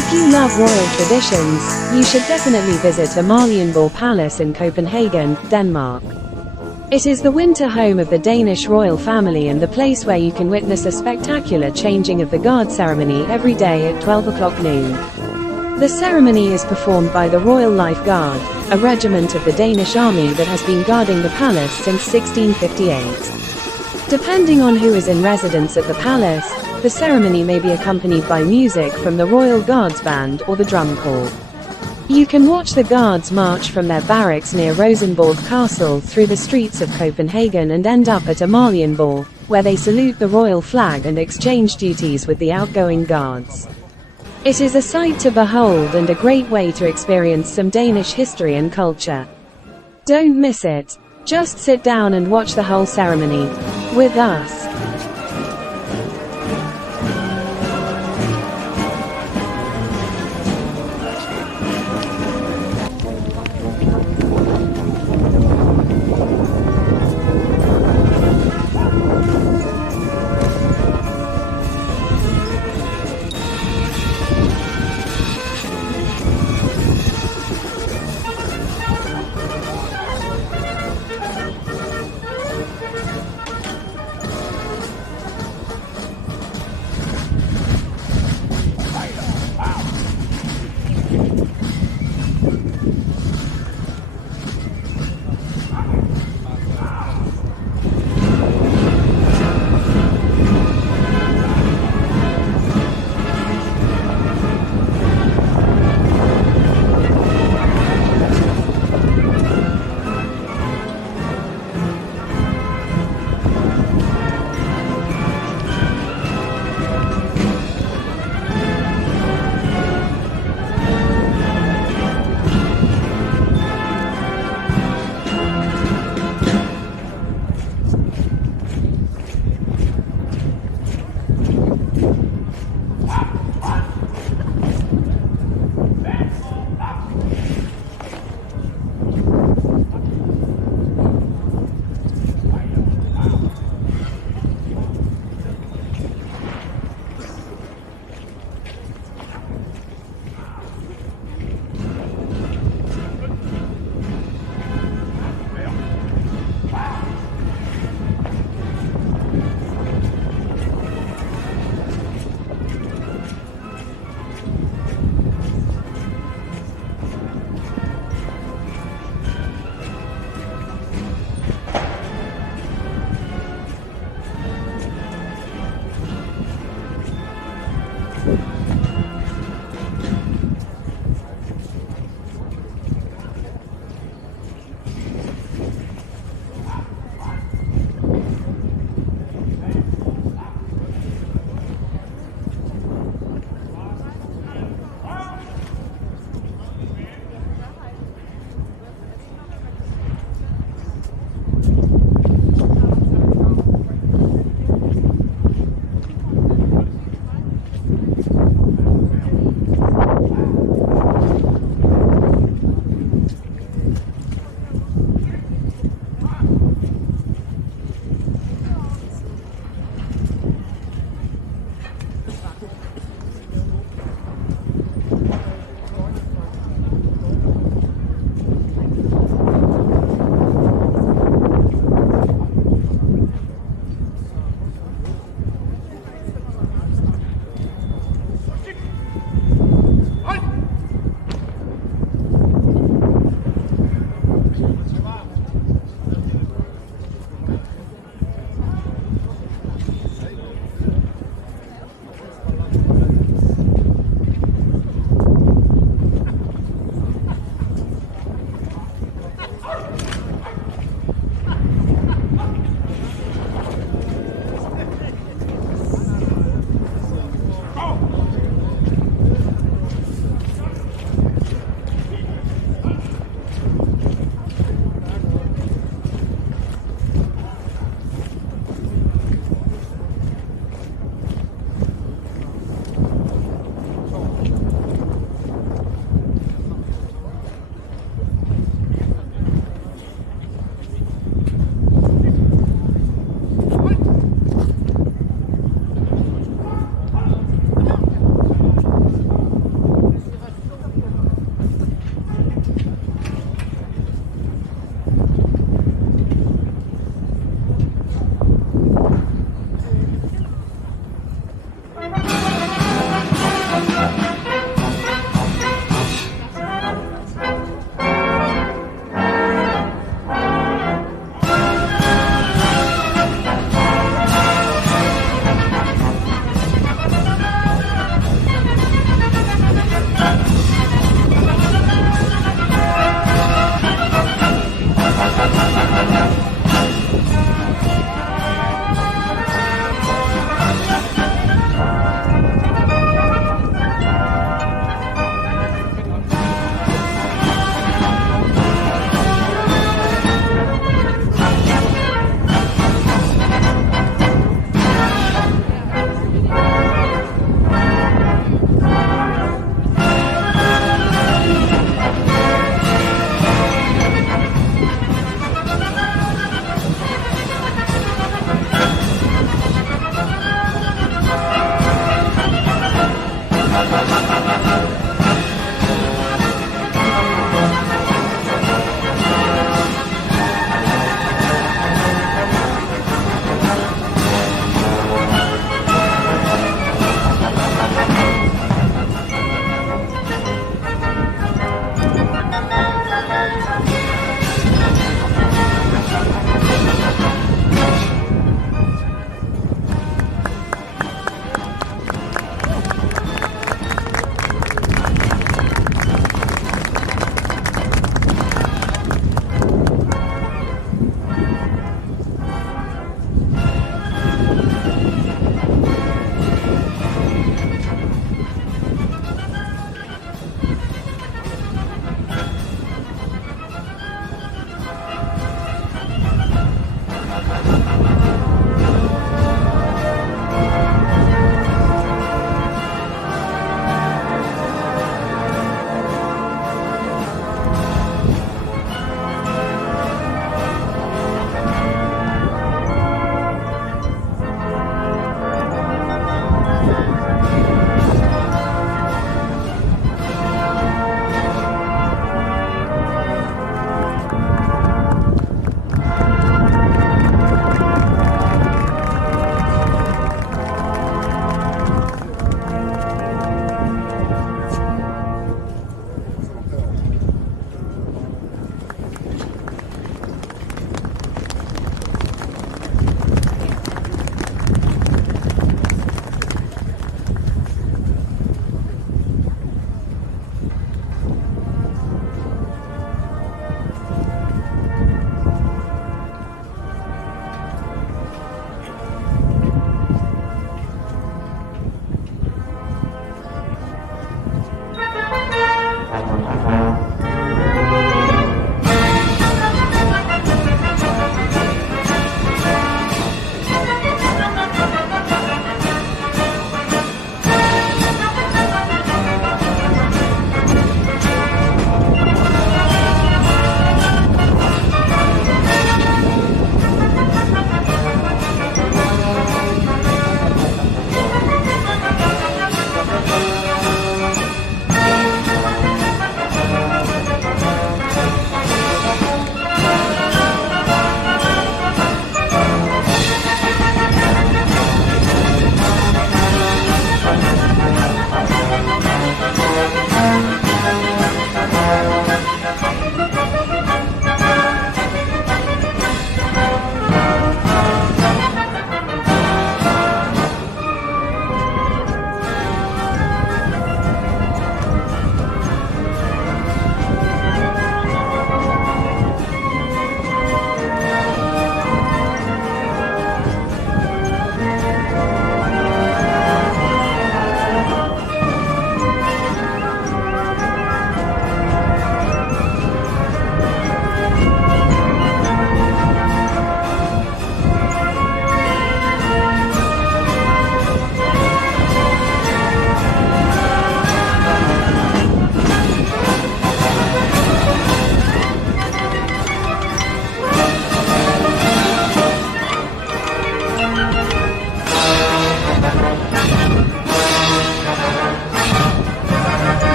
If you love royal traditions, you should definitely visit Amalienborg Palace in Copenhagen, Denmark. It is the winter home of the Danish royal family and the place where you can witness a spectacular changing of the guard ceremony every day at 12 o'clock noon. The ceremony is performed by the Royal Life Guard, a regiment of the Danish army that has been guarding the palace since 1658. Depending on who is in residence at the palace, the ceremony may be accompanied by music from the Royal Guards Band or the drum corps. You can watch the guards march from their barracks near Rosenborg Castle through the streets of Copenhagen and end up at Amalienborg, where they salute the royal flag and exchange duties with the outgoing guards. It is a sight to behold and a great way to experience some Danish history and culture. Don't miss it. Just sit down and watch the whole ceremony with us.